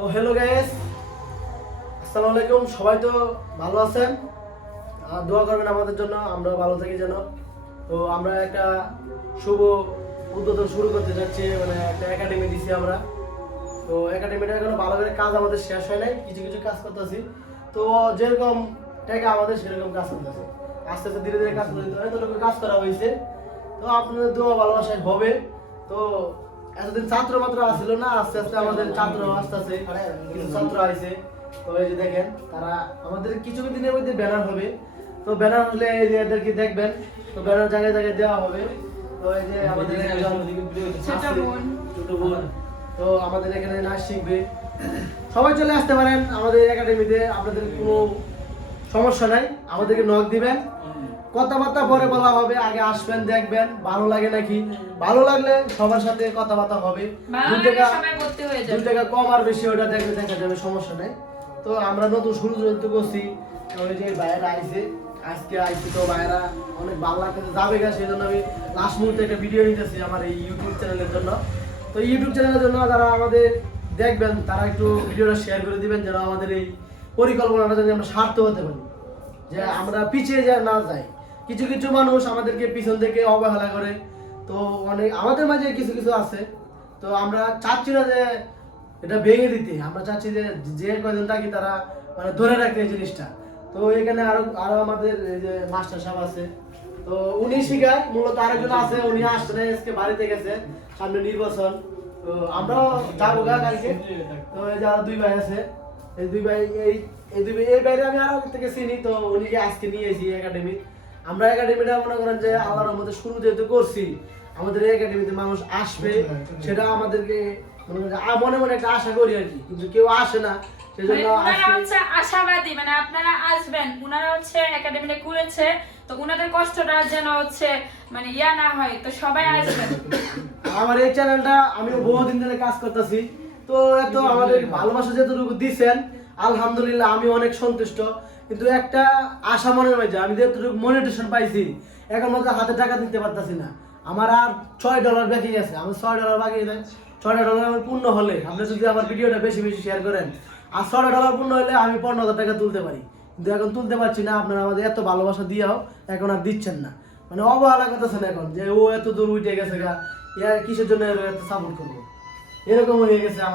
তো hello guys, আসসালামু আলাইকুম। সবাই তো ভালো আছেন? দোয়া করবেন আমাদের জন্য, আমরা ভালো থাকি যেন। তো আমরা একটা শুভ উদ্বোধন শুরু করতে যাচ্ছি, মানে একটা একাডেমি দিছি আমরা। তো একাডেমিটা এখনো ভালো করে কাজ আমাদের শেষ হয় নাই, কিছু কিছু কাজ করতেছি। তো যেরকম টাকা আমাদের সেরকম কাজ করতেছি, আস্তে আস্তে ধীরে ধীরে কাজ করতে হয়। তো কাজ করা হয়েছে, তো আপনাদের দোয়া ভালোবাসায় হবে। তো এতদিন ছাত্র মাত্র আসছিল না, আস্তে আস্তে আমাদের ছাত্র আসতেছে, কিছু ছাত্র আইছে। তো এই যে দেখেন, তারা আমাদের কিছু দিনের মধ্যে ব্যানার হবে। তো ব্যানার হলে এই যে এদেরকে দেখবেন, তো ব্যানার জায়গায় জায়গায় দেওয়া হবে। তো এই যে আমাদের একজন ছোট বোন, তো আমাদের এখানে নাচ শিখবে। সবাই চলে আসতে পারেন আমাদের একাডেমিতে, আপনাদের কোনো সমস্যা নাই, আমাদেরকে নক দিবেন। কথাবার্তা পরে বলা হবে, আগে আসবেন, দেখবেন ভালো লাগে নাকি। ভালো লাগলে সবার সাথে কথাবার্তা হবে, 2 টাকা কম আর বেশি ওটা দেখবে, দেখা যাবে, সমস্যা নেই। তো আমরা নতুন শুরু করছি। ওই যে ভাইয়েরা আইছে, আজকে আইছি, তো ভাইয়েরা অনেক ভালো লাগতেছে, যাবে গা, সেই জন্য আমি লাস্ট মুহূর্তে একটা ভিডিও নিতেছি আমার এই ইউটিউব চ্যানেলের জন্য। তো ইউটিউব চ্যানেলের জন্য যারা আমাদের দেখবেন, তারা একটু ভিডিওটা শেয়ার করে দিবেন, যেন আমাদের এই পরিকল্পনাটা যদি আমরা সার্থক হতে পারি, যে আমরা পিছিয়ে যা না যাই। কিছু কিছু মানুষ আমাদেরকে পিছন থেকে অবহেলা করে, তো অনেক আমাদের মাঝে কিছু কিছু আছে। তো আমরা চাচ্ছি না যে এটা ভেঙে দিতে, আমরা চাচ্ছি যে যে কয়জন থাকি তারা মানে ধরে রাখতে এই জিনিসটা। তো এখানে আরো আরো আমাদের এই যে মাস্টার সাহেব আছে, তো উনি শিখায়। মূলত আরেকজন আছে, উনি আসছে না, আজকে বাড়িতে গেছে, সামনে নির্বাচন। তো আমরাও যাবো গা কালকে। তো এই যে আরো 2 ভাই আছে, এই 2 ভাই এই বাইরে আমি আরো থেকে চিনি। তো উনিকে আজকে নিয়ে এসেছি একাডেমি। আমরা একাডেমিটা মনে করেন যে আল্লাহর রহমতে শুরু যেহেতু করছি, আমাদের এই একাডেমিতে মানুষ আসবে, সেটা আমাদেরকে মনে মনে একটা আশা করি আর কি, কিন্তু কেউ আসে না। সেজন্য আশাবাদী, মানে আপনারা আসবেন, উনারা একাডেমিটা খুলেছে, তো উনাদের কষ্টটা যেন মানে ইয়া না হয়, তো সবাই আসবেন। আমার এই চ্যানেলটা আমি বহুদিন ধরে কাজ করতেছি, তো এত আমাদের ভালোবাসা যেটুকু দিচ্ছেন, আলহামদুলিল্লাহ আমি অনেক সন্তুষ্ট। কিন্তু একটা আশা মনের মধ্যে, আমি যেটুকু মনিটেশন পাইছি, এখন মধ্যে হাতে টাকা দিতে পারতাছি না। আমার আর $6 বাকি আছে, আমার $6 বাকি আছে। $6 আমার পূর্ণ হলে, আপনি যদি আমার ভিডিওটা বেশি বেশি শেয়ার করেন, আর $6 পূর্ণ হলে আমি 15,000 টাকা তুলতে পারি। কিন্তু এখন তুলতে পারছি না, আপনারা আমাদের এত ভালোবাসা দিয়েও এখন আর দিচ্ছেন না, মানে অবহেলা করতেছেন এখন, যে ও এত দূর উঠে গেছে গা, কিসের জন্য এত সাপোর্ট করবো, এরকম হয়ে গেছে আমার।